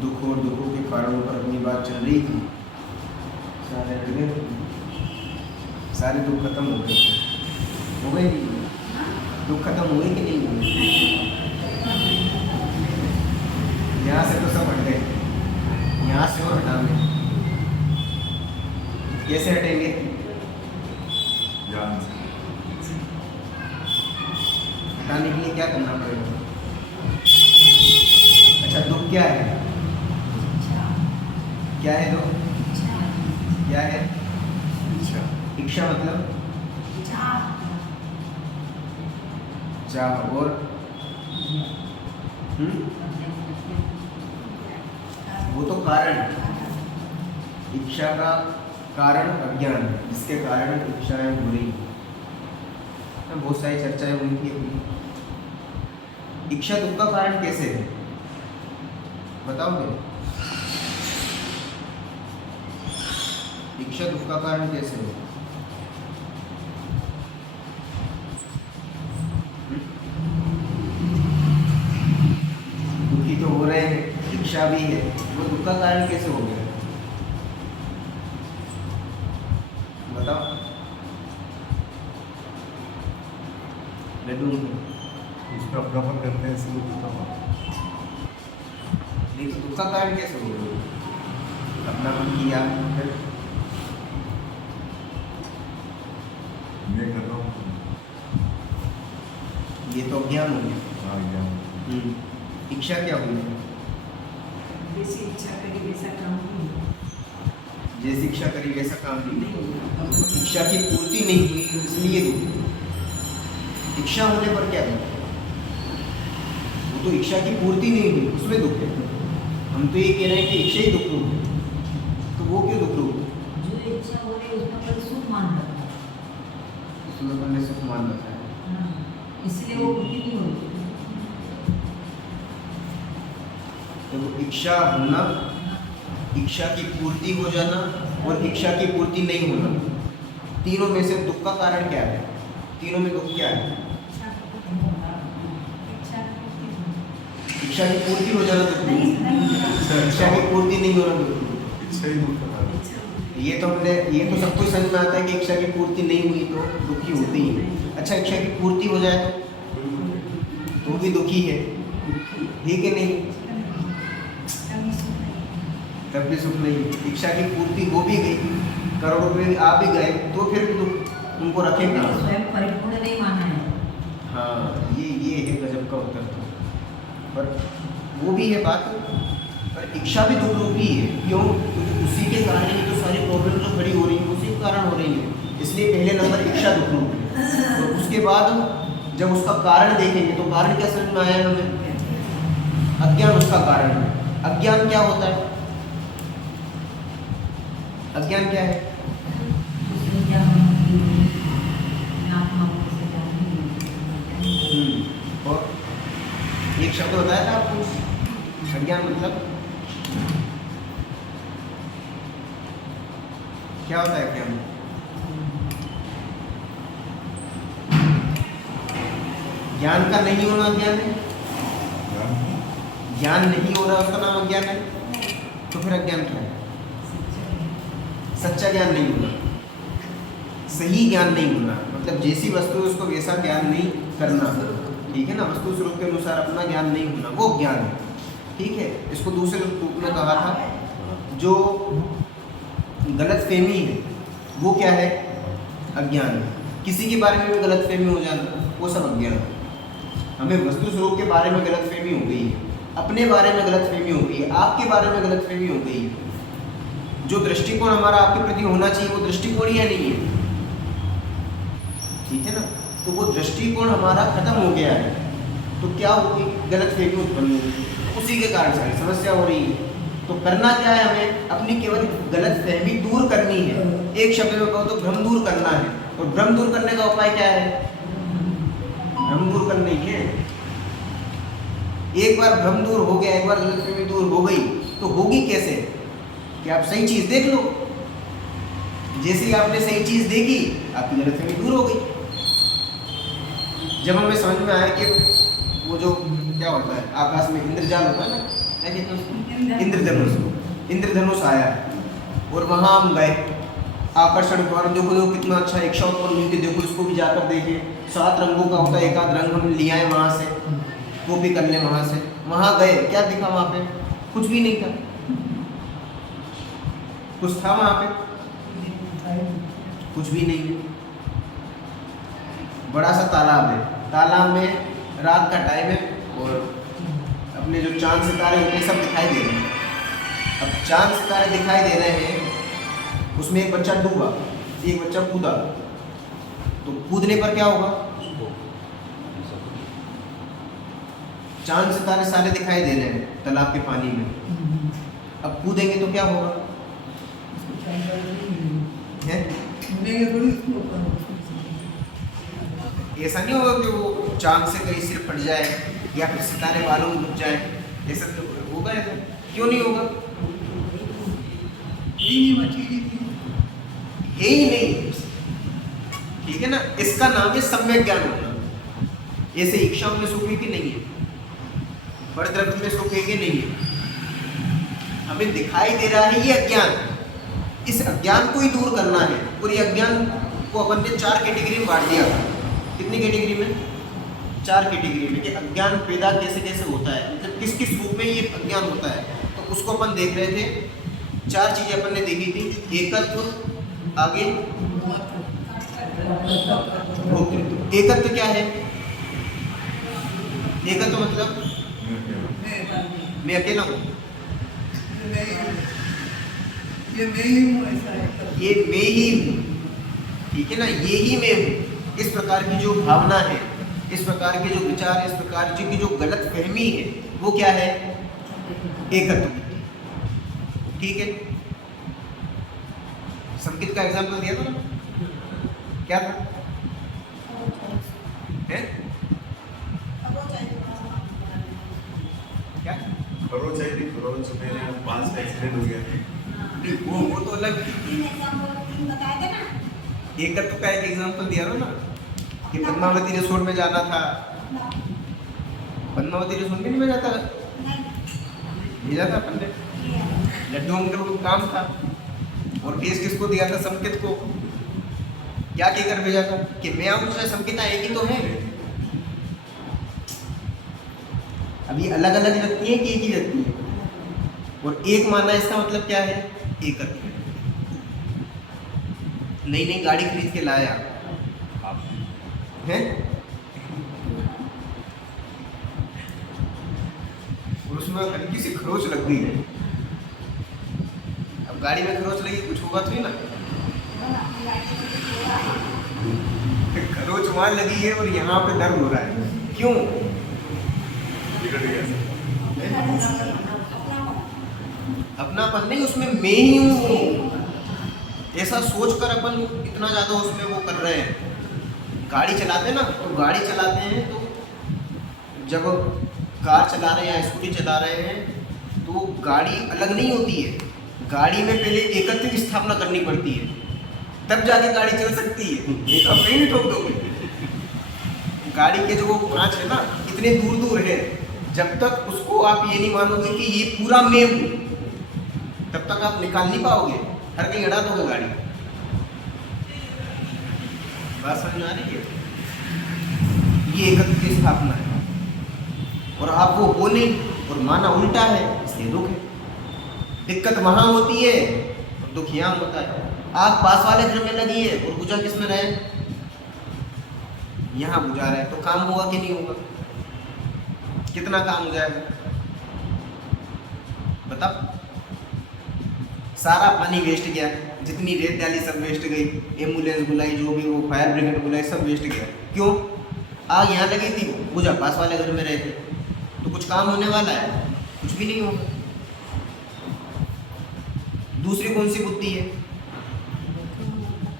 दुख और दुखों के कारणों पर अपनी बात चल रही थी। सारे दुख खत्म हो गए, हो गए नहीं? दुख खत्म हुए कि नहीं हुए? यहाँ से तो सब हट गए, यहाँ से और हटाने कैसे हटेंगे? ज्ञान से। हटाने के लिए क्या करना पड़ेगा? अच्छा, दुख क्या है? क्या है दुख? क्या है? इच्छा। इच्छा मतलब चाह। और वो तो कारण, इच्छा का कारण अज्ञान, जिसके कारण इच्छाएं हो रही। बहुत सारी चर्चाएं हुई थी। इच्छा दुख का कारण कैसे है, बताओगे? इच्छा दुख का कारण कैसे है? दुखी तो हो रहे हैं, इच्छा भी है, वो दुख का कारण कैसे हो गया, बताओ? लड्डू उसका अपनापन करते हैं इसलिए दुख का हुआ। नहीं तो दुख का कारण कैसे हो गया? अपनापन किया फिर मैं कर रहा हूँ। ये तो अज्ञान हो गया। हाँ, ज्ञान। इच्छा क्या हुई? जैसी इच्छा करी वैसा काम नहीं। जैसी इच्छा करी वैसा काम नहीं। इच्छा की पूर्ति नहीं हुई इसलिए दुख। इच्छा होने पर क्या दुख? वो तो इच्छा की पूर्ति नहीं हुई, उसमें दुख है। हम तो ये कह रहे हैं कि इच्छा ही दुख रूप है, तो वो क्यों दुख रूप है? जो इच्छा हो रही है उसमें पर सुख मान रखा है। उसमें अपन ने सुख मान रखा है, इसलिए वो पूर्ति नहीं हो रही। तो इच्छा होना, इच्छा की पूर्ति हो जाना और इच्छा की पूर्ति नहीं होना, तीनों में से दुख का कारण क्या है? तीनों में दुख क्या है? इच्छा की पूर्ति हो जाना दुख नहीं, इच्छा की पूर्ति नहीं होना दुख। इच्छा ही दुख का कारण। ये तो सबको समझ में आता है कि इच्छा की पूर्ति नहीं हुई तो दुखी होती ही है। अच्छा, इच्छा की पूर्ति हो जाए तो भी दुखी है, ठीक है नहीं? तब भी सुख नहीं। इच्छा की पूर्ति हो भी गई, करोड़ रुपये आ भी गए, तो फिर भी दुख उनको रखेगा। स्वयं परिपूर्ण नहीं माना है। हाँ, ये है गजब का उत्तर। तो पर वो भी है बात, पर इच्छा भी दुख रूप ही है। क्यों? क्योंकि उसी के कारण ही तो सारी प्रॉब्लम जो खड़ी हो रही है उसी के कारण हो रही है। इसलिए पहले नंबर इच्छा दुख रूप है, और उसके बाद जब उसका कारण देखेंगे तो कारण क्या समझ में आया हमें? अज्ञान उसका कारण है। अज्ञान क्या होता है? अज्ञान क्या है? और एक शब्द बताया था आपको, अज्ञान मतलब क्या होता है? अज्ञान ज्ञान का नहीं होना अज्ञान है। ज्ञान नहीं हो रहा उसका नाम अज्ञान है। तो फिर अज्ञान क्या है? सच्चा ज्ञान नहीं होना, सही ज्ञान नहीं होना, मतलब जैसी वस्तु है उसको वैसा ज्ञान नहीं करना, ठीक है ना? वस्तु स्वरूप के अनुसार अपना ज्ञान नहीं होना, वो ज्ञान है, ठीक है? इसको दूसरे रूप में कहा था, जो गलत फहमी है वो क्या है? अज्ञान है। किसी के बारे में भी गलत फहमी हो जाना, वो सब अज्ञान है। हमें वस्तु स्वरूप के बारे में गलत फहमी हो गई है, अपने बारे में गलत फहमी हो गई है, आपके बारे में गलत फहमी हो गई है। जो दृष्टिकोण हमारा आपके प्रति होना चाहिए वो दृष्टिकोण ही नहीं है, ठीक है ना? तो वो दृष्टिकोण हमारा खत्म हो गया है, तो क्या होगी? गलत फहमी उत्पन्न होगी। उसी के कारण सारी समस्या हो रही है। तो करना क्या है, हमें अपनी केवल गलत फहमी दूर करनी है। एक शब्द में कहो तो भ्रम दूर करना है। और भ्रम दूर करने का उपाय क्या है? भ्रम दूर करने ही है। एक बार भ्रम दूर हो गया, एक बार गलत फहमी दूर हो गई, तो होगी कैसे कि आप सही चीज देख लो। जैसे ही आपने सही चीज देखी, आपकी गलत फहमी दूर हो गई। जब हमें समझ में आया कि वो जो क्या होता है आकाश में इंद्रजाल होता है ना, क्या कहते हैं उसको? इंद्रधनुष। इंद्रधनुष आया और वहां हम गए आकर्षण द्वारा। देखो देखो कितना अच्छा इच्छा उत्पन्न हुई कि देखो इसको भी जाकर देखें। 7 रंगों का होता है, एक आध रंग हम ले आए वहां से, कॉपी कर ले वहां से। वहां गए, क्या दिखा वहां पे? कुछ भी नहीं था। कुछ था वहां पे? कुछ भी नहीं। बड़ा सा तालाब है, तालाब में रात का टाइम है और अपने जो चांद सितारे होते हैं सब दिखाई दे रहे हैं। अब चांद सितारे दिखाई दे रहे हैं, उसमें एक बच्चा डूबा, एक बच्चा कूदा, तो कूदने पर क्या होगा? चांद सितारे सारे दिखाई दे रहे हैं तालाब के पानी में। अब कूदेंगे तो क्या होगा? है? ऐसा नहीं होगा कि वो चांद से कहीं सिर फट जाए या फिर सितारे बालों में डूब जाए, ऐसा तो होगा? ऐसा क्यों नहीं होगा? है ही नहीं, ठीक है ना। इसका नाम है सम्यक ज्ञान होना। ऐसे इच्छाओं में सुख है कि नहीं है, बड़े द्रव्य में सुख है कि नहीं है, हमें दिखाई दे रहा है ये अज्ञान। इस अज्ञान को ही दूर करना है। और ये अज्ञान को अपन ने 4 कैटेगरी में बांट दिया। कितनी कैटेगरी में? 4 कैटेगरी में कि अज्ञान पैदा कैसे कैसे होता है, मतलब किस किस रूप में ये अज्ञान होता है। तो उसको अपन देख रहे थे। 4 चीजें अपन ने देखी थी। एकत्व, आगे भोक्तृत्व। एकत्व क्या है? एकत्व मतलब मैं अकेला हूँ, ये मैं ही हूँ, ठीक है ना, ये ही मैं हूँ। इस प्रकार की जो भावना है, इस प्रकार के जो विचार, इस प्रकार की जो गलत फहमी है, वो क्या है? एकत्व, ठीक है। संकेत का एग्जाम्पल दिया था ना, क्या था? है? क्या? खरोच है, खरोच मेरे 5 का एक्सीडेंट हो गया। वो तो अलग। एकत्व का एक एग्जाम्पल दिया था ना कि पद्मावती रिसोर्ट में जाना था। पद्मावती रिसोर्ट में नहीं भेजा था, भेजा था अपन ने। लड्डू अंकल को काम था और भेज किसको दिया था? संकेत को। क्या कहकर भेजा था कि मैं आऊँ तो संकेत आएगी तो है। अब ये अलग अलग लगती है कि एक ही लगती है? और एक माना, इसका मतलब क्या है? एकत्व। नई नई गाड़ी खरीद के लाया है और उसमें हल्की सी खरोच लग गई है। अब गाड़ी में खरोच लगी, कुछ होगा तो नहीं ना। खरोच वहां लगी है और यहाँ पे दर्द हो रहा है, क्यों? अपनापन नहीं, उसमें मैं ही हूँ, ऐसा सोचकर अपन इतना ज्यादा उसमें वो कर रहे हैं। गाड़ी चलाते ना, तो गाड़ी चलाते हैं तो जब कार चला रहे हैं या स्कूटी चला रहे हैं तो गाड़ी अलग नहीं होती है। गाड़ी में पहले एकत्व की स्थापना करनी पड़ती है, तब जाके गाड़ी चल सकती है। ये तो कहीं नहीं ठोक दोगे। गाड़ी के जो वो कांच है ना, इतने दूर दूर है, जब तक उसको आप ये नहीं मानोगे कि ये पूरा मैं हूँ, तब तक आप निकाल नहीं पाओगे। हर कहीं अड़ा दोगे गाड़ी। बात समझ में आ रही है? ये एकत्व की स्थापना है और आप वो हो नहीं और माना उल्टा है, इसलिए दुख है। दिक्कत वहां होती है और दुख यहाँ होता है। आग पास वाले घर में लगी है और बुझा किस में रहे? यहाँ बुझा रहे, तो काम होगा कि नहीं होगा? कितना काम हो जाएगा बता? सारा पानी वेस्ट गया, जितनी रेत डाली सब वेस्ट गई, एम्बुलेंस बुलाई, जो भी वो फायर ब्रिगेड बुलाई, सब वेस्ट गया। क्यों? आग यहाँ लगी थी, बुझा पास वाले घर में रहे थे, तो कुछ काम होने वाला है? कुछ भी नहीं होगा। दूसरी कौन सी बुद्धि है?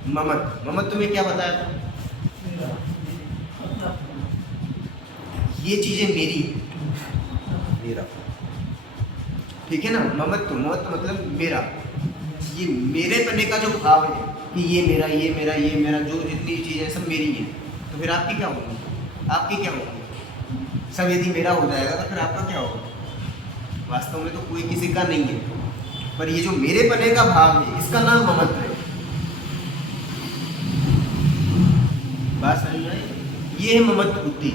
ममत्व। ममत्व में क्या बताया था? ये चीजें मेरी, मेरा, ठीक है ना। ममत्व, ममत्व मतलब मेरा, ये मेरे पने का जो भाव है कि ये मेरा, ये मेरा, ये मेरा, जो जितनी चीजें सब मेरी हैं, तो फिर आपकी क्या होगी? आपकी क्या होगी? सब यदि मेरा हो जाएगा तो फिर आपका क्या होगा? वास्तव में तो कोई किसी का नहीं है, पर ये जो मेरे पने का भाव है इसका नाम ममत्व है। बात समझ में आई? ये है ममत्व बुद्धि।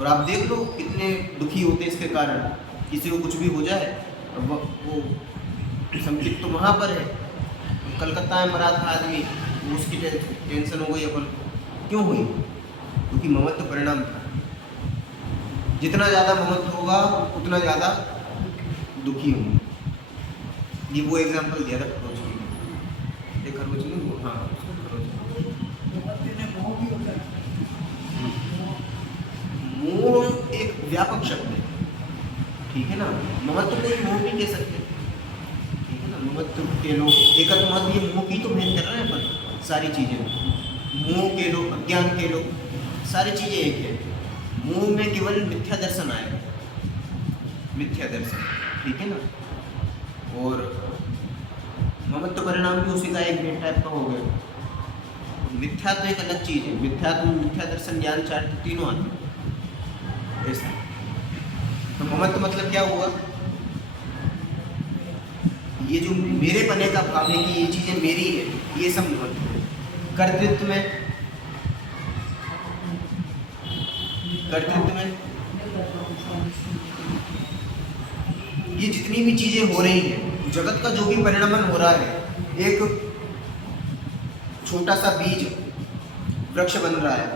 और आप देख लो कितने दुखी होते हैं इसके कारण। किसी को कुछ भी हो जाए और वो संकित तो वहाँ पर है, कलकत्ता में मरा था आदमी, वो उसकी टेंशन हो गई अपन। क्यों हुई? क्योंकि ममत्व परिणाम था। जितना ज़्यादा ममत्व होगा उतना ज़्यादा दुखी होंगे। ये वो एग्जाम्पल दिया था खरोच की, एक खरोच नहीं वो, हाँ खरोच। मोह एक व्यापक शब्द है, ठीक है ना। ममत्व को मोह भी कह सकते हैं, ठीक है ना। ममत्व के लो, एकत्व मत, ये मोह की तो भेद कर रहे हैं अपन। सारी चीज़ें मोह के लो, अज्ञान के लो, सारी चीज़ें एक है। मोह में केवल मिथ्या दर्शन आएगा, मिथ्या दर्शन, ठीक है ना। और ममत्व परिणाम भी उसी का एक भेद टाइप का हो गया। मिथ्या तो एक अलग चीज़ है, मिथ्या तो मिथ्या दर्शन, ज्ञान, चार तीनों आते हैं ऐसा। तो ममत्व मतलब क्या हुआ? ये जो मेरे पने का भाव है कि ये चीजें मेरी है, ये सब ममत्व है। कर्तृत्व में, कर्तृत्व में ये जितनी भी चीजें हो रही हैं, जगत का जो भी परिणमन हो रहा है, एक छोटा सा बीज वृक्ष बन रहा है,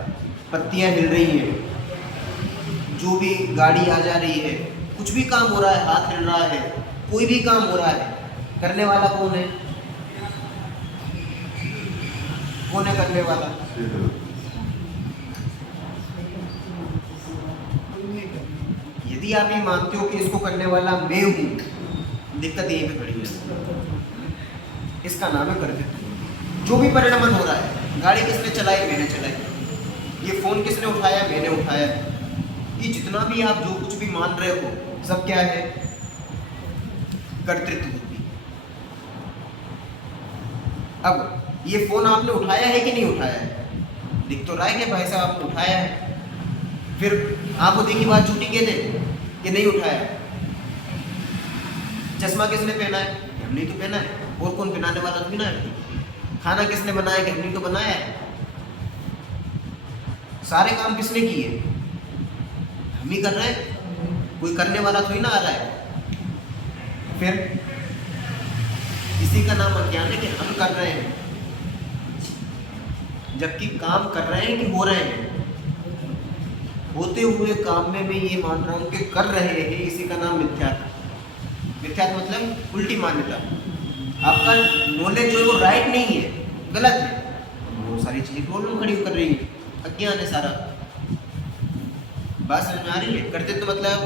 पत्तियां हिल रही हैं, जो भी गाड़ी आ जा रही है, कुछ भी काम हो रहा है, हाथ हिल रहा है, कोई भी काम हो रहा है, करने वाला कौन है? कौन है करने वाला? यदि आप ये मानते हो कि इसको करने वाला मैं हूं, दिक्कत यहीं पे खड़ी है। इसका नाम है कर्तृत्व। जो भी परिणमन हो रहा है, गाड़ी किसने चलाई? मैंने चलाई। ये फोन किसने उठाया? मैंने उठाया। ये जितना भी आप जो कुछ भी मान रहे हो, सब क्या है? कर्तृत्व बुद्धि। अब ये फोन आपने उठाया है कि नहीं उठाया है? दिख तो रहा है कि भाई साहब आपने उठाया है। फिर आपको देखी बात झूठी कह दे कि नहीं उठाया। चश्मा किसने पहना है? हमने तो पहना है। और कौन पहनाने वाला तो बिना है। खाना किसने बनाया? कि हमने तो बनाया है। सारे काम किसने किए? हम ही कर रहे हैं, कोई करने वाला थोड़ी ना आ रहा है। फिर इसी का नाम अज्ञान है कि हम कर रहे हैं, जबकि काम कर रहे हैं कि हो रहे हैं। होते हुए काम में मैं ये मान रहा हूं कि कर रहे हैं, इसी का नाम मिथ्यात्व। मिथ्यात्व मतलब उल्टी मान्यता। आपका नॉलेज जो है वो राइट नहीं है, गलत है। वो सारी चीजें प्रॉब्लम खड़ी कर रही है, अज्ञान है सारा। बात समझ में आ रही है? कर्तृत्व मतलब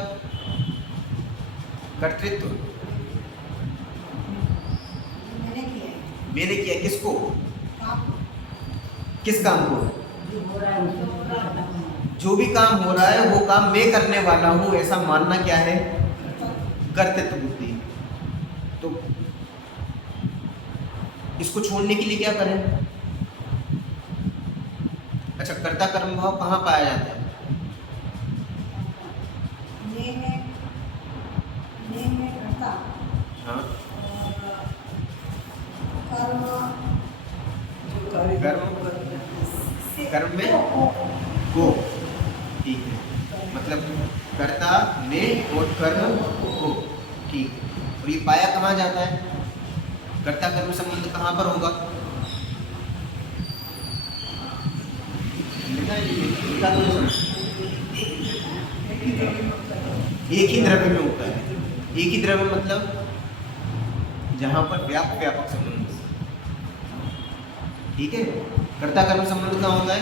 कर्तृत्व मैंने किया। किसको? किस काम को? जो भी काम हो रहा है वो काम मैं करने वाला हूं, ऐसा मानना क्या है? कर्तृत्व बुद्धि। तो इसको छोड़ने के लिए क्या करें? अच्छा, कर्ता कर्म भाव कहाँ पाया जाता है? हाँ, कर्म में को, ठीक है। मतलब कर्ता में और कर्म को, ठीक है। और ये पाया कहाँ जाता है? कर्ता कर्म संबंध कहाँ पर होगा? एक ही द्रव्य में होता है। एक ही द्रव्य मतलब जहां पर व्यापक संबंध, ठीक है। कर्ता कर्म संबंध कहाँ होता है?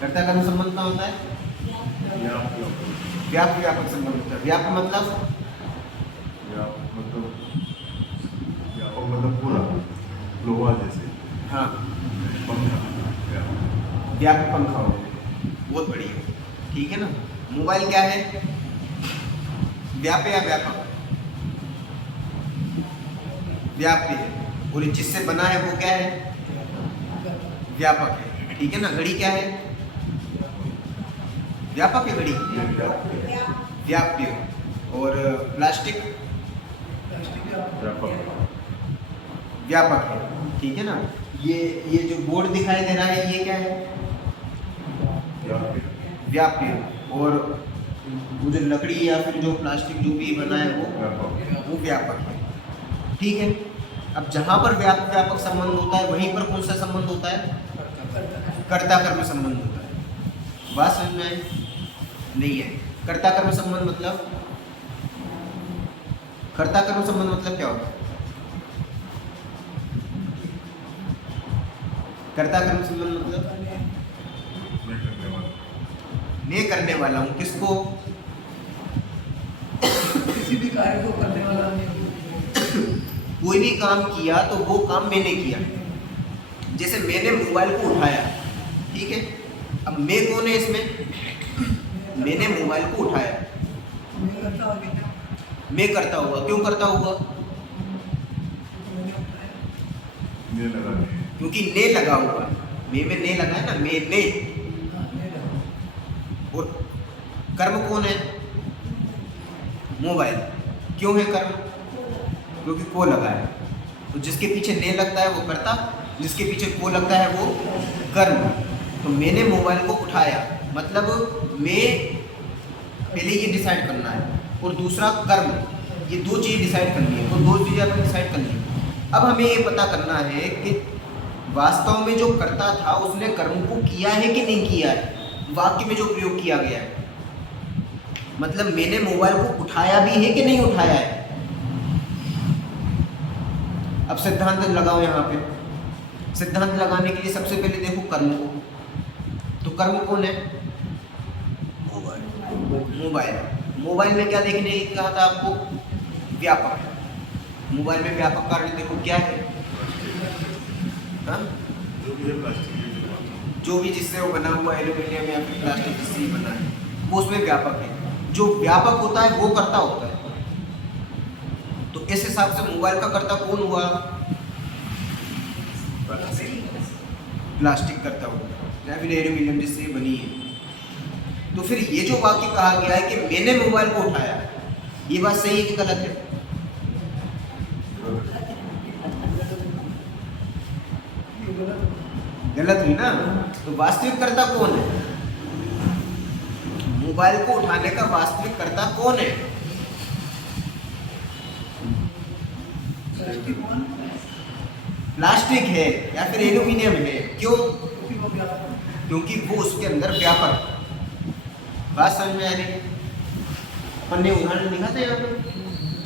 कर्ता कर्म संबंध कहाँ होता है? व्यापक संबंध होता है। व्यापक मतलब व्यापक मतलब पूरा लोहा जैसे हाँ, पंखा व्यापक पंखा हो गया, बहुत बढ़िया। ठीक है ना। मोबाइल क्या है? व्याप्य या व्यापक? व्याप्य है। और जिससे बना है वो क्या है? व्यापक है। ठीक है ना। घड़ी क्या है? व्यापक है घड़ी, व्याप्य। और प्लास्टिक व्यापक है। ठीक है ना। ये जो बोर्ड दिखाई दे रहा है ये क्या है? व्याप्य। और वो जो लकड़ी या फिर जो प्लास्टिक जो भी बना है वो व्यापक है। ठीक है। अब जहाँ पर व्यापक संबंध होता है वहीं पर कौन सा संबंध होता है? कर्ता कर्म संबंध होता है। बात समझ में आई? नहीं है। कर्ता कर्म संबंध मतलब क्या होता है? कर्ता कर्म संबंध मतलब मैं करने वाला हूँ। किसको? किसी भी कार्य को करने वाला कोई भी काम किया तो वो काम मैंने किया। जैसे मैंने मोबाइल को उठाया, ठीक है। अब मैं कौन है इसमें? मैंने मोबाइल को उठाया, मैं करता हुआ। क्यों करता हुआ? क्योंकि ने लगा हुआ। मैं में ने लगा है ना, मैं ने। और कर्म कौन है? मोबाइल। क्यों है कर्म? क्योंकि को लगा है। तो जिसके पीछे ने लगता है वो कर्ता, जिसके पीछे को लगता है वो कर्म। तो मैंने मोबाइल को उठाया, मतलब मैं पहले ये डिसाइड करना है। और दूसरा कर्म, ये दो चीज़ डिसाइड करनी है। तो दो चीज़ें आपने डिसाइड करनी है। अब हमें ये पता करना है कि वास्तव में जो कर्ता था उसने कर्म को किया है कि नहीं किया है। वाक्य में जो प्रयोग किया गया है, मतलब मैंने मोबाइल को उठाया भी है कि नहीं उठाया है। अब सिद्धांत लगाओ यहाँ पे। सिद्धांत लगाने के लिए सबसे पहले देखो कर्म को। तो कर्म कौन है? मोबाइल। मोबाइल में क्या देखने कहा था आपको? व्यापक। मोबाइल में व्यापक कार्य देखो क्या है? हाँ? जो भी जिससे वो बना हुआ एल्यूमिनियम या फिर प्लास्टिक जिससे बना है वो उसमें व्यापक है। जो व्यापक होता है वो कर्ता होता है। तो इस हिसाब से मोबाइल का कर्ता कौन हुआ? प्लास्टिक कर्ता हुआ या फिर एल्यूमिनियम जिससे बनी है। तो फिर ये जो वाक्य कहा गया है कि मैंने मोबाइल को उठाया, ये बात सही है कि गलत है? गलत हुई ना। तो वास्तविक कर्ता कौन है? मोबाइल को उठाने का वास्तविक कर्ता कौन है? प्लास्टिक है या फिर एल्यूमिनियम है। क्यों? क्योंकि वो उसके अंदर व्यापक। बात समझ में आ रही है? अपन ने उदाहरण लिखा था यहाँ पे,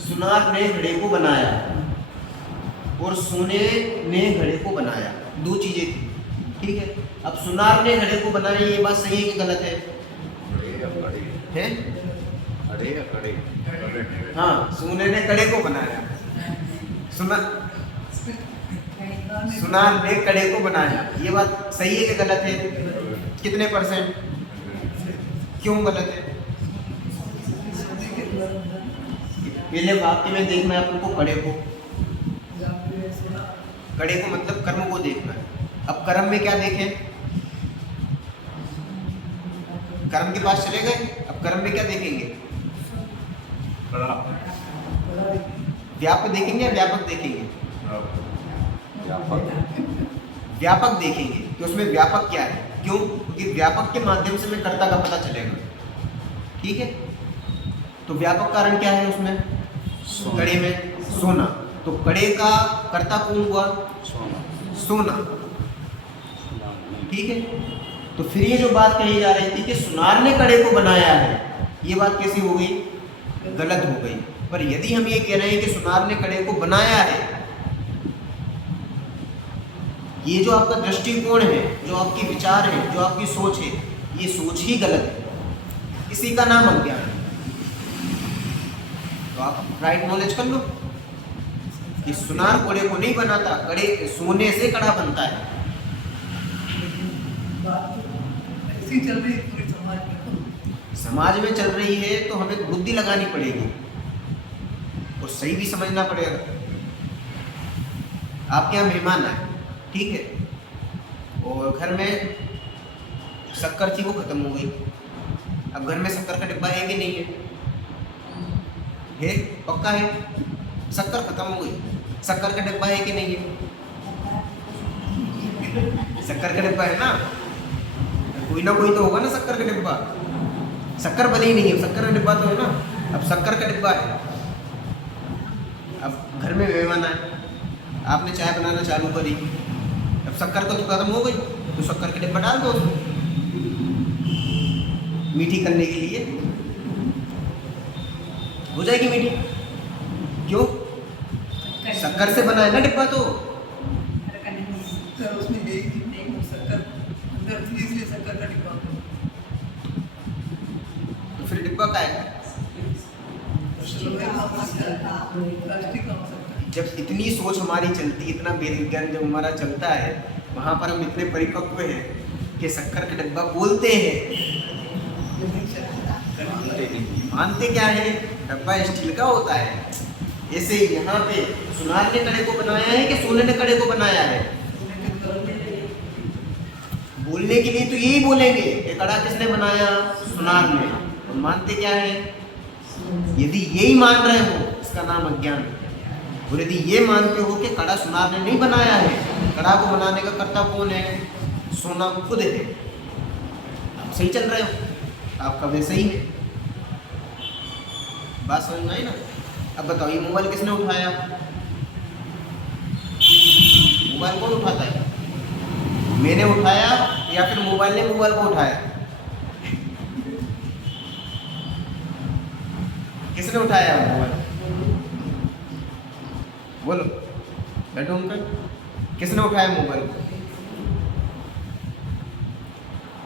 सुनार ने घड़े को बनाया और सोने ने घड़े को बनाया। दो चीजें थी, ठीक है। अब सुनार ने घड़े को बनाया, ये बात सही है कि गलत है? हैं? हाँ, सोने ने कड़े को बनाया। सुनार ने कड़े को बनाया, ये बात सही है कि गलत है? कितने %? क्यों गलत है? पहले वाक्य में देखना है आपको कड़े को। कड़े को मतलब कर्म को देखना है। अब कर्म में क्या देखें? कर्म के पास चले गए। अब कर्म में क्या देखेंगे? व्यापक देखेंगे या व्यापक देखेंगे? व्यापक देखेंगे कि उसमें व्यापक क्या है। क्यों? क्योंकि व्यापक के माध्यम से हमें कर्ता का पता चलेगा, ठीक है। तो व्यापक कारण क्या है उसमें? कड़े में सोना। तो कड़े का कर्ता कौन हुआ? सोना, ठीक है। तो फिर ये जो बात कही जा रही थी कि सुनार ने कड़े को बनाया है, ये बात कैसी हो गई? गलत हो गई। पर यदि हम ये कह रहे हैं कि सुनार ने कड़े को बनाया है, ये जो आपका दृष्टिकोण है, जो आपके विचार है, जो आपकी सोच है, ये सोच ही गलत है। इसी का नाम अज्ञान है। तो आप राइट नॉलेज कर लो कि सुनार घोड़े को नहीं बनाता, कड़े सोने से कड़ा बनता है। बात तो ऐसी चल रही है पूरे समाज में। समाज में चल रही है तो हमें बुद्धि लगानी पड़ेगी और सही भी समझना पड़ेगा। आपके यहाँ मेहमान आए, ठीक है, और घर में शक्कर थी वो खत्म हो गई। अब घर में शक्कर का डिब्बा है कि नहीं है? है, पक्का है। शक्कर खत्म हो गई, शक्कर का डिब्बा है कि नहीं है? शक्कर का डिब्बा है ना, कोई ना कोई तो होगा ना शक्कर का डिब्बा। शक्कर भले ही नहीं है, शक्कर का डिब्बा तो है ना। अब शक्कर का डिब्बा है, अब घर में मेहमान आए, आपने चाय बनाना चालू करी, अब शक्कर का तो खत्म हो गई, तो शक्कर का डिब्बा डाल दो उसमें मीठी करने के लिए, हो जाएगी मीठी। क्यों? शक्कर से बना है ना डिब्बा। तो सर उसमें यही नहीं शक्कर अंदर थी इसलिए शक्कर का डिब्बा। तो फिर डिब्बा का है। प्लास्टिक का हो सकता है। जब इतनी सोच हमारी चलती, इतना विज्ञान जब हमारा चलता है, वहाँ पर हम इतने परिपक्व हैं कि शक्कर का डिब्बा बोलते हैं, मानते क्या है? डब्बा स्टील का होता है। ऐसे ही यहाँ पे सुनार ने कड़े को बनाया है कि सोने ने कड़े को बनाया है? बोलने के लिए तो यही बोलेंगे कि कड़ा किसने बनाया? सुनार ने। और मानते क्या है? यदि यही मान रहे हो, इसका नाम अज्ञान है। और यदि ये मानते हो कि कड़ा सुनार ने नहीं बनाया है, कड़ा को बनाने का कर्ता कौन है? सोना खुद है। आप सही चल रहे हो, आपका वैसे ही है। बात समझ में आई ना? अब बताओ, ये मोबाइल किसने उठाया? मोबाइल कौन उठाता है? मैंने उठाया या फिर मोबाइल ने मोबाइल को उठाया? किसने उठाया मोबाइल? बोलो, बैठो अंकल, किसने उठाया मोबाइल को?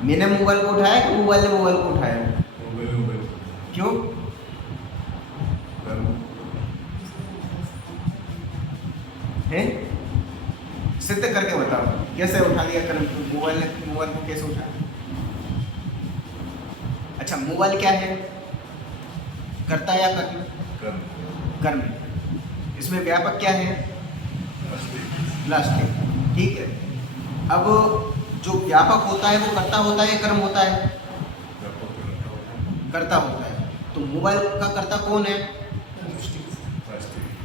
मैंने मोबाइल को उठाया कि मोबाइल ने मोबाइल को उठाया? मोबाइल क्यों? है? सिद्ध करके बताओ, कैसे उठा लिया कर मोबाइल ने? मोबाइल को कैसे उठाया? अच्छा, मोबाइल क्या है? करता या कर्म? कर्म। इसमें व्यापक क्या है? प्लास्टिक। ठीक है। अब जो व्यापक होता है वो कर्ता होता है या कर्म होता है? कर्ता होता है। तो मोबाइल का कर्ता कौन है?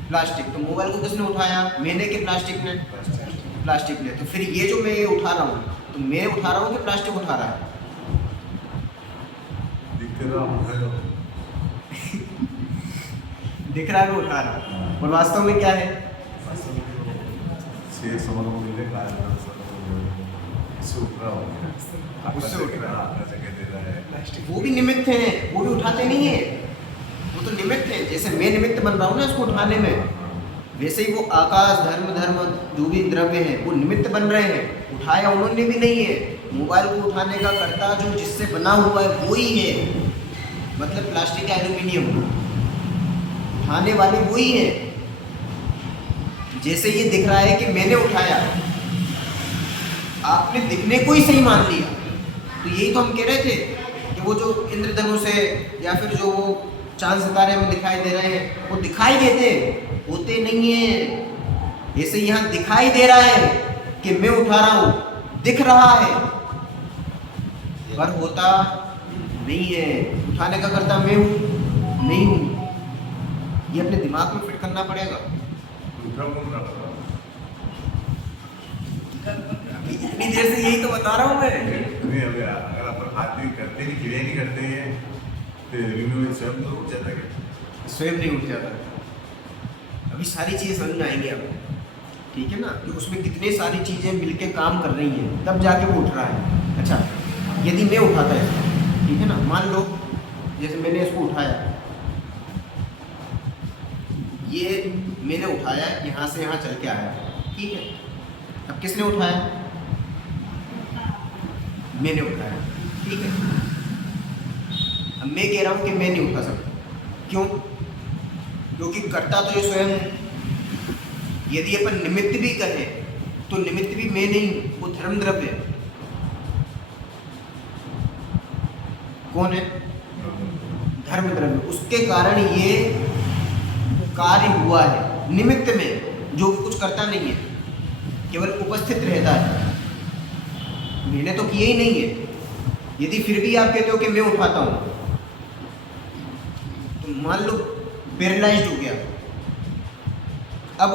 प्लास्टिक। तो मोबाइल को किसने उठाया? मैंने कि प्लास्टिक ने? प्लास्टिक ने। तो फिर ये जो मैं ये उठा रहा हूँ, तो मैं उठा रहा हूँ कि प्लास्टिक उठा रहा है? दिख रहा है वो उठा रहा है, और वास्तव में क्या है? उससे उठ रहा है। वो भी निमित्त हैं, वो भी उठाते नहीं है, वो तो निमित्त है। जैसे मैं निमित्त बन रहा हूँ ना इसको उठाने में, वैसे ही वो आकाश, धर्म जो भी द्रव्य है वो निमित्त बन रहे हैं। उठाया उन्होंने भी नहीं है। मोबाइल को उठाने का कर्ता जो जिससे बना हुआ है वो ही है, मतलब प्लास्टिक या एल्यूमिनियम, उठाने वाले वो ही है। जैसे ये दिख रहा है कि मैंने उठाया, आपने दिखने को ही सही मान लिया। तो यही तो हम कह रहे थे कि वो जो इंद्रधनुष है या फिर जो वो चांद सितारे में दिखाई दे रहे हैं, वो दिखाई देते होते नहीं है। ऐसे यहाँ दिखाई दे रहा है कि मैं उठा रहा हूँ, दिख रहा है, पर होता नहीं है। उठाने का कर्ता मैं हूँ, नहीं हूँ। ये अपने दिमाग में फिट करना पड़ेगा। इतनी देर से यही तो बता रहा हूँ मैं। अगर अपन हाथ भी करते नहीं, क्रिया नहीं करते हैं, तो स्वयं तो उठ जाता है। स्वयं नहीं उठ जाता। अभी सारी चीज़ें समझ में आएंगी आपको, ठीक है ना, कि उसमें कितनी सारी चीज़ें मिलके काम कर रही हैं, तब जाके वो उठ रहा है। अच्छा, यदि मैं उठाता है, ठीक है ना, मान लो जैसे मैंने इसको उठाया, ये मैंने उठाया, यहाँ से यहाँ चल के आया, ठीक है। अब किसने उठाया? मैंने उठाया, ठीक है। अब मैं कह रहा हूँ कि मैं नहीं उठा सकता। क्यों? क्योंकि कर्ता तो ये स्वयं है। यदि अपन निमित्त भी कहें तो निमित्त भी मैं नहीं, वो धर्म द्रव्य है। कौन है? धर्म द्रव्य। उसके कारण ये कार्य हुआ है। निमित्त में जो कुछ करता नहीं है, केवल उपस्थित रहता है, मैंने तो किया ही नहीं है। यदि फिर भी आप कहते हो कि मैं उठाता हूं, तो मान लो पैरालाइज्ड हो गया, अब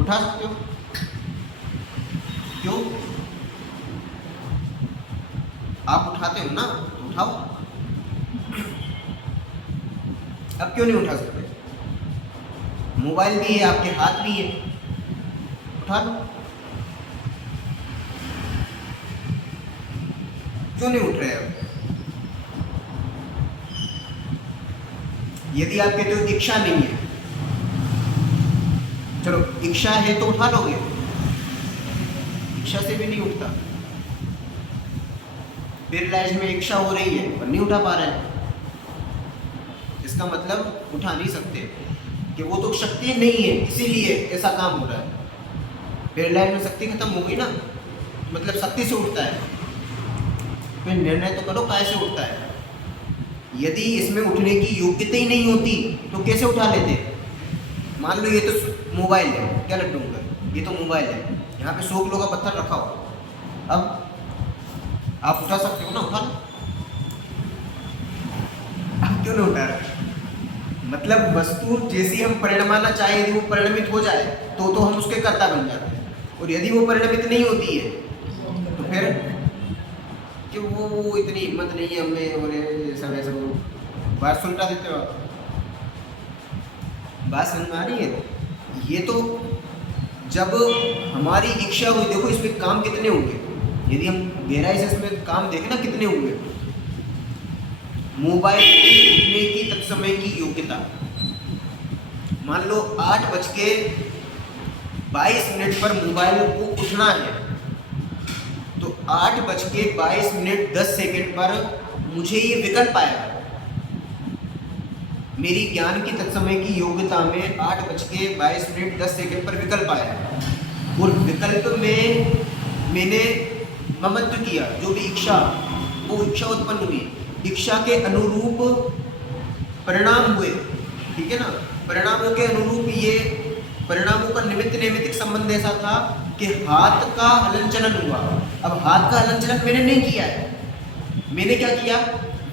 उठा सकते हो? क्यों? आप उठाते हो ना, तो उठाओ। अब क्यों नहीं उठा सकते? मोबाइल भी है, आपके हाथ भी है, उठा लो। क्यों नहीं उठ रहे अब? यदि आप कहते हो इच्छा नहीं है, चलो इच्छा है तो उठा लोगे, इच्छा से भी नहीं उठता। पैरालाइज में इच्छा हो रही है पर नहीं उठा पा रहे हैं, इसका मतलब उठा नहीं सकते कि वो तो शक्ति नहीं है, इसीलिए ऐसा काम हो रहा है। पैरालाइज में शक्ति खत्म हो गई ना, मतलब शक्ति से उठता है। फिर निर्णय तो करो कैसे उठता है। यदि इसमें उठने की योग्यता ही नहीं होती तो कैसे उठा लेते? मान लो ये तो मोबाइल है, क्या लटूंगा, ये तो मोबाइल है, यहाँ पे 100 किलो का पत्थर रखा हो, अब आप उठा सकते हो ना, उठा लो। आप क्यों नहीं उठा रहे? मतलब वस्तु जैसी हम परिणमाना चाहे, यदि वो परिणमित हो जाए तो हम उसके कर्ता बन जाते हैं, और यदि वो परिणमित नहीं होती है तो फिर कि वो इतनी हिम्मत नहीं है हमें, और ऐसा वैसा। वो बात सुनता देते हो आप? बात समझ में आ रही है? ये तो जब हमारी इच्छा हुई, देखो इसमें काम कितने होंगे, यदि हम गहराई से इसमें काम देखें ना, कितने होंगे। मोबाइल उठने की तत्समय की योग्यता, मान लो 8:22 पर मोबाइल को उठना है, तो 8:22 पर मुझे ये विकल्प आएगा। मेरी ज्ञान की तत्समय की योग्यता में 8:22 पर विकल्प आया, और विकल्प में मैंने ममत्व किया, जो भी इच्छा, वो इच्छा उत्पन्न हुई, इच्छा के अनुरूप परिणाम हुए, ठीक है ना। परिणामों के अनुरूप ये परिणामों का निमित्त नैमित्तिक संबंध ऐसा था कि हाथ का हलन चलन हुआ। अब हाथ का हलन चलन मैंने नहीं किया है, मैंने क्या किया?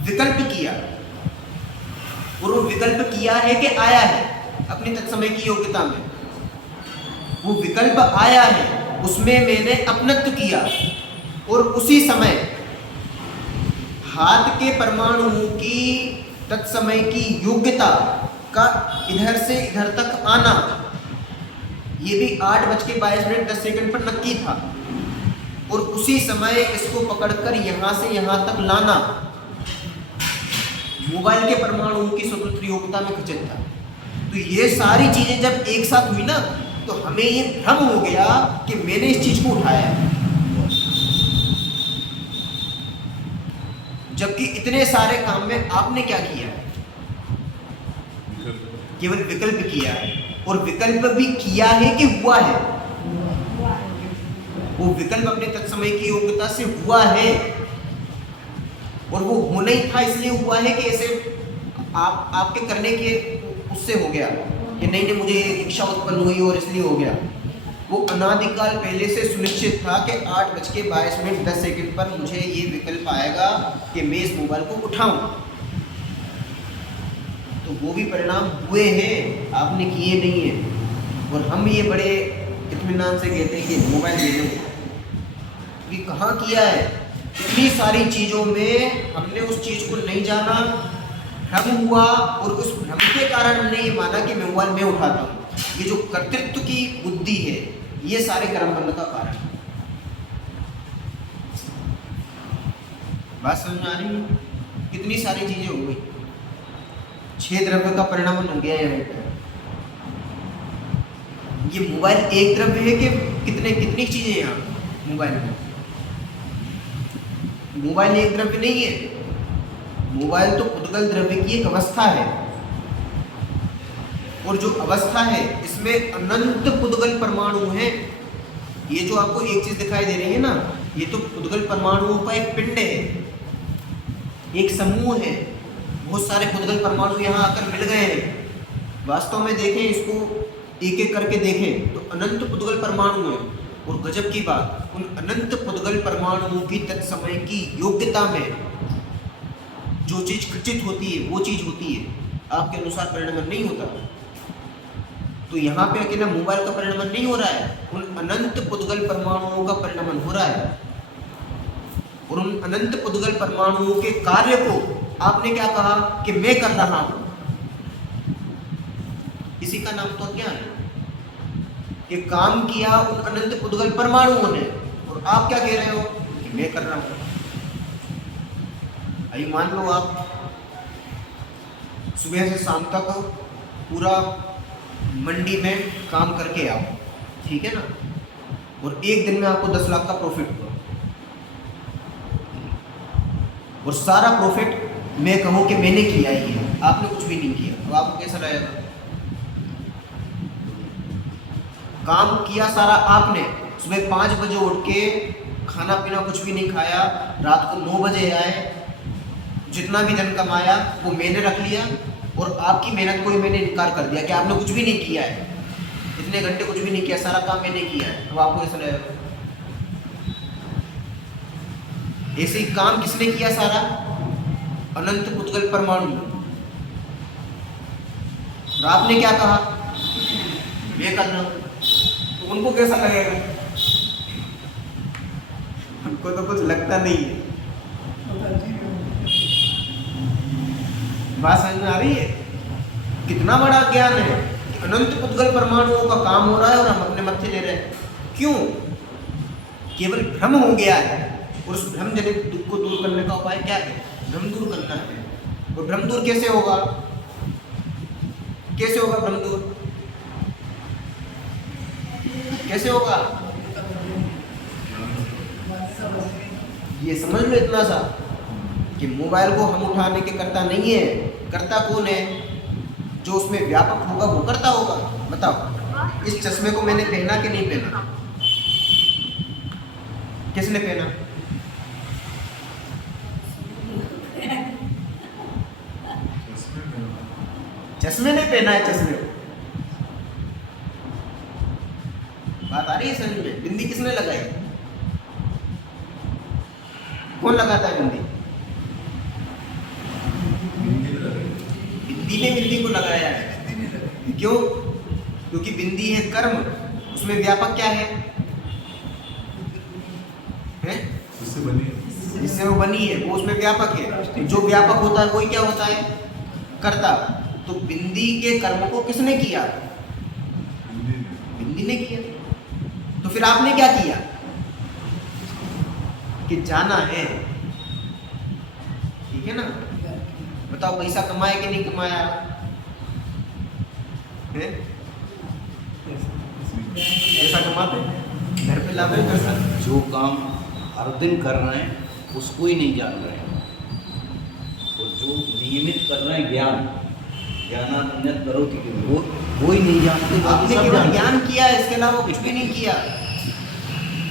विकल्प किया, और वो विकल्प किया है कि आया है अपनी तत्समय की योग्यता में। वो विकल्प आया है, उसमें मैंने अपनत्व किया, और उसी समय हाथ के परमाणुओं की तत्समय की योग्यता का इधर से इधर तक आना, ये भी 8:22 पर नक्की था, और उसी समय इसको पकड़कर यहाँ से यहाँ तक लाना मोबाइल के परमाणुओं की स्वतंत्र योग्यता में खचित था। तो ये सारी चीजें जब एक साथ हुई ना, तो हमें ये भ्रम हो गया कि मैंने इस चीज को उठाया है, जबकि इतने सारे काम में आपने क्या किया है? केवल विकल्प किया है, और विकल्प भी किया है कि हुआ है? वो विकल्प अपने तत्समय की योग्यता से हुआ है, और वो होना ही था, इसलिए हुआ है कि ऐसे आपके करने के उससे हो गया कि नहीं मुझे इच्छा उत्पन्न हुई और इसलिए हो गया। वो अनादिकाल पहले से सुनिश्चित था कि 8:22 पर मुझे ये विकल्प आएगा कि मैं इस मोबाइल को उठाऊं, तो वो भी परिणाम हुए हैं, आपने किए नहीं है। और हम ये बड़े इत्मीनान से कहते हैं कि मोबाइल ले लो, ये कहाँ किया है? इतनी सारी चीज़ों में हमने उस चीज़ को नहीं जाना, भ्रम हुआ, और उस भ्रम के कारण हमने ये माना कि मैं मोबाइल में उठाता हूँ। ये जो कर्तृत्व की बुद्धि है, ये सारे कर्म बंध का कारण है। बात समझ में आ रही है? कितनी सारी चीजें हो गई, 6 द्रव्य का परिणाम हो गया है। ये मोबाइल एक द्रव्य है कि कितनी चीजें यहाँ मोबाइल में? मोबाइल एक द्रव्य नहीं है, मोबाइल तो उद्गल द्रव्य की एक अवस्था है। और जो अवस्था है इसमें अनंत पुद्गल परमाणु हैं। ये जो आपको एक चीज दिखाई दे रही है ना, ये तो पुद्गल परमाणुओं का एक पिंड है, एक समूह है। बहुत सारे पुद्गल परमाणु यहाँ आकर मिल गए हैं। वास्तव में देखें इसको, एक एक करके देखें तो अनंत पुद्गल परमाणु है। और गजब की बात, उन अनंत पुद्गल परमाणुओं की तत्समय की योग्यता में जो चीज खचित होती है वो चीज होती है, आपके अनुसार परिणमन नहीं होता। तो यहाँ पे अकेला मोबाइल का परिणमन नहीं हो रहा है, उन अनंत पुद्गल परमाणुओं का परिणमन हो रहा है। और उन अनंत पुद्गल परमाणुओं के कार्य को आपने क्या कहा कि मैं कर रहा हूं, इसी का नाम तो अज्ञान है कि काम किया उन अनंत पुद्गल परमाणुओं ने, और आप क्या कह रहे हो कि मैं कर रहा हूं। अभी मान लो आप सुबह से शाम तक पूरा मंडी में काम करके आओ, ठीक है ना, और एक दिन में आपको 10 लाख का प्रॉफिट हुआ, और सारा प्रॉफिट मैं कहूं कि मैंने किया ही है, आपने कुछ भी नहीं किया, तो आपको कैसा रहेगा? काम किया सारा आपने, सुबह 5 बजे उठ के खाना पीना कुछ भी नहीं खाया, रात को 9 बजे आए, जितना भी धन कमाया वो मैंने रख लिया, और आपकी मेहनत को ही मैंने इनकार कर दिया कि आपने कुछ भी नहीं किया है, इतने घंटे कुछ भी नहीं किया, सारा काम मैंने किया है। तो आपको कैसा लगेगा? ऐसे ही काम किसने किया सारा? अनंत पुद्गल परमाणु। और आपने क्या कहा? मैं कर रहा हूं। तो उनको कैसा लगेगा? उनको तो कुछ लगता नहीं है। बात समझ में आ रही है? कितना बड़ा ज्ञान है कि अनंत पुद्गल परमाणुओं का काम हो रहा है और हम अपने मत्थे ले रहे हैं। क्यों? केवल भ्रम हो गया है, और उस भ्रम जनित दुख को दूर करने का उपाय क्या है? भ्रम दूर करना है। और भ्रम दूर कैसे होगा? कैसे होगा भ्रम दूर? कैसे होगा? ये समझ लो इतना सा कि मोबाइल को हम उठाने के कर्ता नहीं है। कर्ता कौन है? जो उसमें व्यापक होगा वो कर्ता होगा। बताओ, इस चश्मे को मैंने पहना कि नहीं पहना? किसने पहना? चश्मे ने पहना है, चश्मे को। बात आ रही है समझ में? बिंदी किसने लगाई? कौन लगाता है बिंदी? बिंदी ने बिंदी को लगाया है। क्यों? क्योंकि बिंदी है कर्म, उसमें व्यापक क्या है? उससे बनी है, जिससे वो बनी है वो उसमें व्यापक है। जो व्यापक होता है वही क्या होता है? कर्ता। तो बिंदी के कर्म को किसने किया? बिंदी ने किया। तो फिर आपने क्या किया? कि जाना है, ठीक है ना? बताओ, पैसा कमाया कि नहीं कमाया है? पैसा कमाते घर पे लाते पैसा। जो काम हर दिन कर रहे हैं उसको ही नहीं जान रहे हैं, और जो नियमित कर रहे हैं ज्ञानान्यत करोति, वो ही नहीं जानते। आपने केवल ज्ञान किया है, इसके अलावा कुछ भी नहीं किया,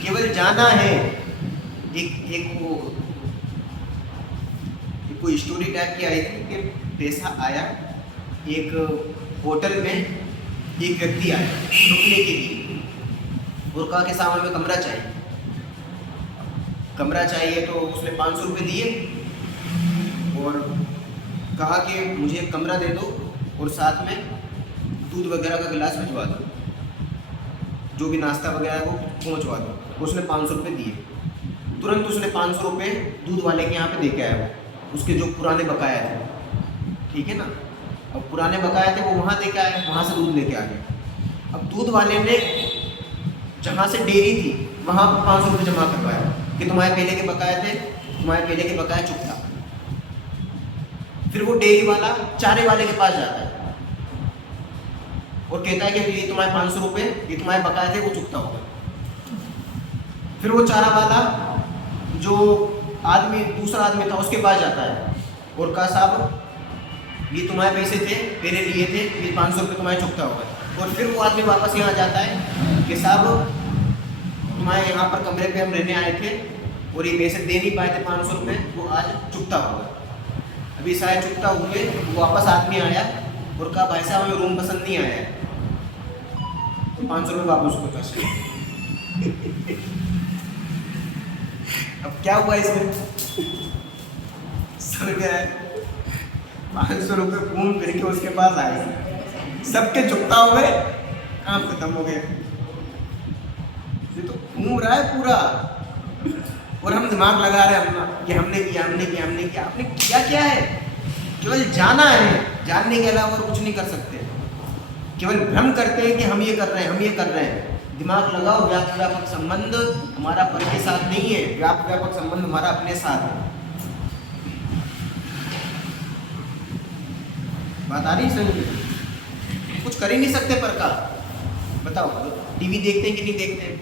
केवल जाना है। एक कोई स्टोरी टाइप की आई थी कि पैसा आया, एक होटल में एक व्यक्ति आया रुकने के लिए, और कहा कि साहब हमें कमरा चाहिए। कमरा चाहिए तो उसने 500 रुपये दिए और कहा कि मुझे एक कमरा दे दो और साथ में दूध वगैरह का गिलास भिजवा दो, जो भी नाश्ता वगैरह है वो पहुँचवा दो। उसने 500 रुपये दिए। तुरंत उसने 500 रुपये दूध वाले के यहाँ पे दे के आया, उसके जो पुराने बकाया थे, ठीक है ना। अब पुराने बकाया थे वो वहाँ दे के आया, वहाँ से दूध लेके आ गया। अब दूध वाले ने जहाँ से डेयरी थी वहाँ 500 रुपये जमा करवाया कि तुम्हारे पहले के बकाया थे, तुम्हारे पहले के बकाया चुकता। फिर वो डेयरी वाला चारे वाले के पास जाता है और कहता है कि ये तुम्हारे 500 रुपये, ये तुम्हारे बकाया थे, वो चुकता होगा। फिर वो चारा वाला जो आदमी, दूसरा आदमी था, उसके पास जाता है और कहा साहब ये तुम्हारे पैसे थे, मेरे लिए थे, ये 500 रुपये तुम्हारे चुकता होगा। और फिर वो आदमी वापस यहाँ जाता है कि साहब तुम्हारे यहाँ पर कमरे पे हम रहने आए थे और ये पैसे दे नहीं पाए थे 500 रुपये, वो आज चुकता होगा। अभी शायद चुकता हुए वो वापस आदमी आया और कहा भाई साहब हमें रूम पसंद नहीं आया है, तो 500 रुपये वापस उसको पैसे। अब क्या हुआ इसमें? सर गया है 500 रुपये घूम फिर के उसके पास आए, सबके चुकता हो गए, काम खत्म हो गए। ये तो घूम रहा है पूरा और हम दिमाग लगा रहे हैं अपना कि हमने किया। आपने किया क्या है? केवल जाना है, जानने के अलावा और कुछ नहीं कर सकते। केवल भ्रम करते हैं कि हम ये कर रहे हैं। दिमाग लगाओ, व्यापक संबंध हमारा पर के साथ नहीं है, व्यापक संबंध हमारा अपने साथ है। बात आ रही है समझ में? कुछ कर ही नहीं सकते पर का। बताओ, टीवी देखते हैं कि नहीं देखते हैं?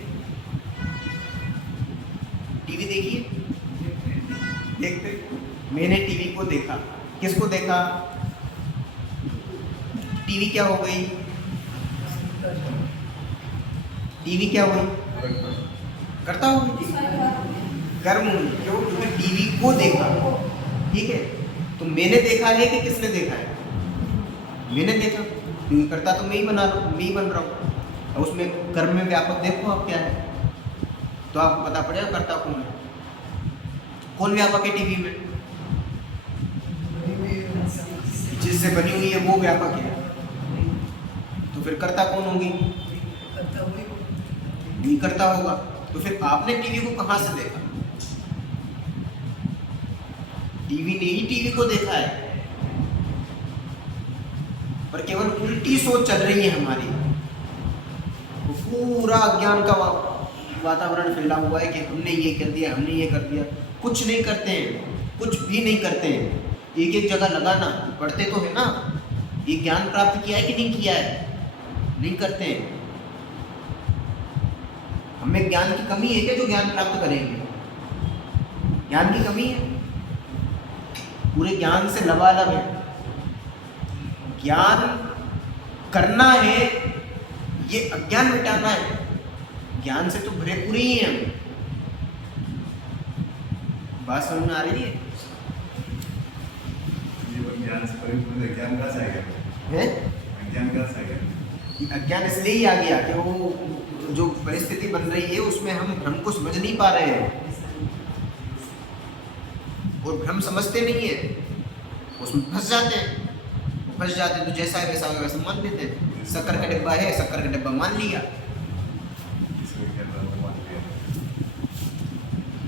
टीवी देखिए, देखते। मैंने टीवी को देखा, किसको देखा? टीवी क्या हो गई? टीवी क्या हुई? करता हूँ कर्म हुई। क्यों? क्योंकि टीवी को देखा। ठीक है, तो मैंने देखा है कि किसने देखा है? मैंने देखा। क्योंकि करता तो मैं ही बन रहा हूँ। और उसमें कर्म में व्यापक देखो आप क्या है, तो आपको पता पड़ेगा करता कौन है। कौन व्यापक है टीवी में? जिससे बनी हुई है वो व्यापक है, तो फिर करता कौन होगी? भी करता होगा। तो फिर आपने टीवी को कहां से देखा? टीवी ने ही टीवी को देखा है, पर केवल उल्टी सोच चल रही है हमारी। वो पूरा अज्ञान का वातावरण फैला हुआ है कि हमने ये कर दिया, हमने ये कर दिया। कुछ नहीं करते हैं, कुछ भी नहीं करते हैं। एक एक जगह लगाना, पढ़ते तो है ना, ये ज्ञान प्राप्त किया है कि नहीं किया है? नहीं करते हैं। हमें ज्ञान की कमी है क्या जो ज्ञान प्राप्त करेंगे? ज्ञान की कमी है? पूरे ज्ञान से लबालब है। ज्ञान करना है, ये अज्ञान मिटाना है। ज्ञान से तो भरे पूरे ही हैं हम। बात समझ में आ रही है? ज्ञान से परिपूर्ण है, ज्ञान कहाँ से आ गया? अज्ञान कहाँ से आ गया? अज्ञान इसलिए ही आ गया कि वो जो परिस्थिति बन रही है उसमें हम भ्रम को समझ नहीं पा रहे हैं, और भ्रम समझते नहीं है, उसमें फंस जाते हैं। तो जैसा है वैसा मान लेते हैं। शक्कर का डिब्बा है, शक्कर का डिब्बा मान लिया।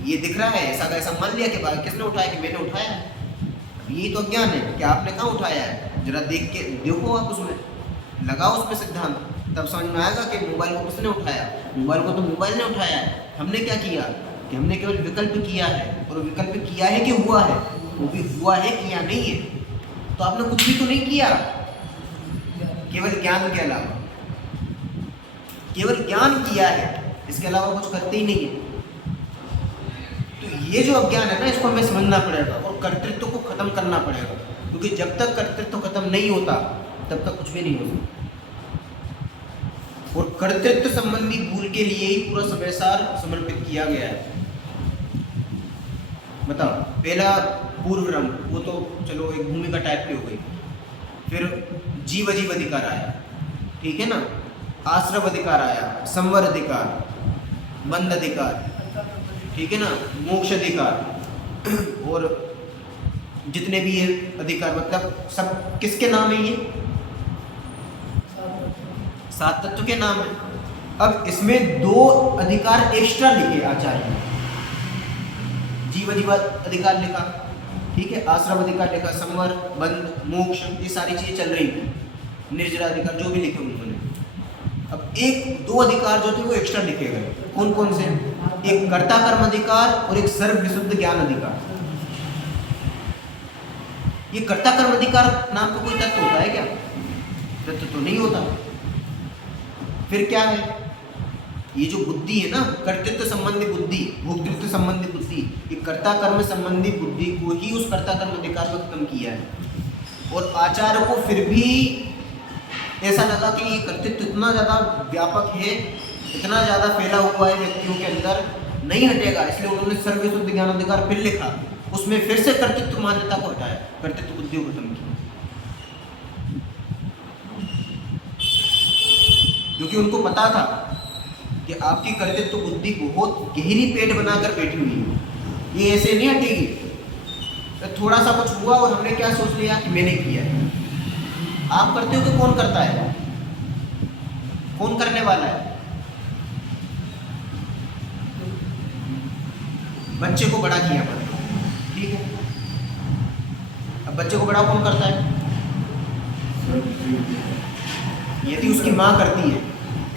ये दिख रहा है, ऐसा का ऐसा मान लिया कि किसने उठाया? कि मैंने उठाया। यही तो अज्ञान है कि आपने कहाँ उठाया है। जरा देख के देखो, आप उसमें लगाओ उसमें सिद्धांत, तब समझ में आएगा कि मोबाइल को किसने उठाया। मोबाइल को तो मोबाइल ने उठाया है। हमने क्या किया कि हमने केवल विकल्प किया है, और विकल्प किया है कि हुआ है? वो भी हुआ है, किया नहीं है। तो आपने कुछ भी तो नहीं किया, केवल ज्ञान के अलावा। केवल ज्ञान किया है, इसके अलावा कुछ करते ही नहीं है। तो ये जो अज्ञान है ना, इसको हमें समझना पड़ेगा और कर्तृत्व को खत्म करना पड़ेगा। क्योंकि जब तक कर्तृत्व खत्म नहीं होता तब तक कुछ भी नहीं हो सकता। और कर्तृत्व संबंधी भूल के लिए ही पूरा समय सार समर्पित किया गया है। बताओ, पहला पूर्व भ्रम, वो तो चलो एक भूमिका टाइप की हो गई। फिर जीव अजीव अधिकार आया, ठीक है ना, आश्रव अधिकार आया, संवर अधिकार, बंध अधिकार, ठीक है ना, मोक्ष अधिकार, और जितने भी ये अधिकार, मतलब सब किसके नाम है? ये 7 तत्व के नाम है। अब इसमें 2 अधिकार एक्स्ट्रा लिखे आचार्य ने। जीव अजीव अधिकार लिखा, ठीक है, आश्रम अधिकार लिखा, संवर, बंध, मोक्ष, ये सारी चीजें चल रही थी, निर्जरा अधिकार जो भी लिखे उन्होंने। अब 1-2 अधिकार जो थे वो एक्स्ट्रा लिखे गए। कौन कौन से? एक कर्ता कर्म अधिकार और एक सर्व विशुद्ध ज्ञान अधिकार। ये कर्ता कर्म अधिकार नाम का कोई तत्व होता है क्या? तत्व तो नहीं होता। फिर क्या है? ये जो बुद्धि है ना, कर्तृत्व संबंधी बुद्धि, भोक्तृत्व संबंधी बुद्धि, ये कर्ता कर्म संबंधी बुद्धि को ही उस कर्ता कर्म अधिकार को खत्म किया है। और आचार्य को फिर भी ऐसा लगा कि ये कर्तृत्व इतना ज़्यादा व्यापक है, इतना ज़्यादा फैला हुआ है व्यक्तियों के अंदर, नहीं हटेगा, इसलिए उन्होंने सर्वशुद्ध ज्ञान अधिकार फिर लिखा, उसमें फिर से कर्तृत्व मान्यता को हटाया, कर्तृत्व बुद्धि को खत्म किया, क्योंकि उनको पता था कि आपकी कर्तृत्व बुद्धि बहुत गहरी पेट बनाकर बैठी हुई है, ये ऐसे नहीं हटेगी। तो थोड़ा सा कुछ हुआ और हमने क्या सोच लिया कि मैंने किया है। आप करते हो कि कौन करता है? कौन करने वाला है? बच्चे को बड़ा किया पर, ठीक है, अब बच्चे को बड़ा कौन करता है? यदि उसकी माँ करती है,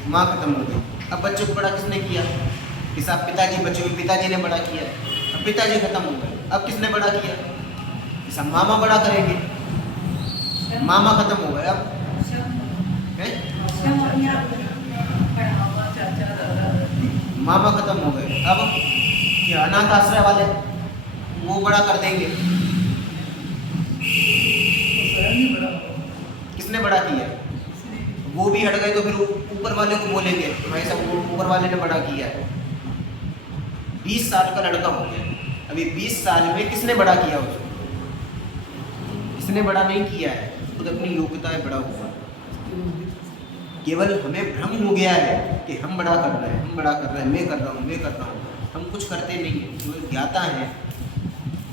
माँ खत्म हो गई, अब बच्चे को बड़ा किसने किया? कि साहब पिताजी, बच्चे को पिताजी ने बड़ा किया, अब पिताजी खत्म हो गए, अब किसने बड़ा किया? कि साहब मामा बड़ा करेंगे, मामा खत्म हो गए, अब है? मामा खत्म हो गए, अब क्या अनाथ आश्रय वाले वो बड़ा कर देंगे, किसने बड़ा किया? वो भी हट गए तो फिर ऊपर वाले को बोलेंगे भाई साहब ऊपर वाले ने बड़ा किया है। 20 साल का लड़का हो गया, अभी 20 साल में किसने बड़ा किया उसको? इसने बड़ा नहीं किया है, खुद अपनी योग्यता है बड़ा हुआ, केवल हमें भ्रम हो गया है कि हम बड़ा कर रहे हैं, हम बड़ा कर रहे हैं, मैं कर रहा हूँ, मैं कर रहा हूँ, हम कुछ करते नहीं हैं, केवल ज्ञाता है।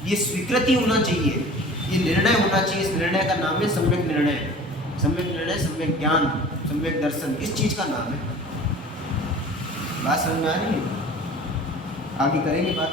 ये स्वीकृति होना चाहिए, ये निर्णय होना चाहिए, इस निर्णय का नाम है सम्यक निर्णय, सम्यक निर्णय, सम्यक ज्ञान, सम्यक दर्शन, इस चीज़ का नाम है। बात समझ में आ रही है? आगे करेंगे बात।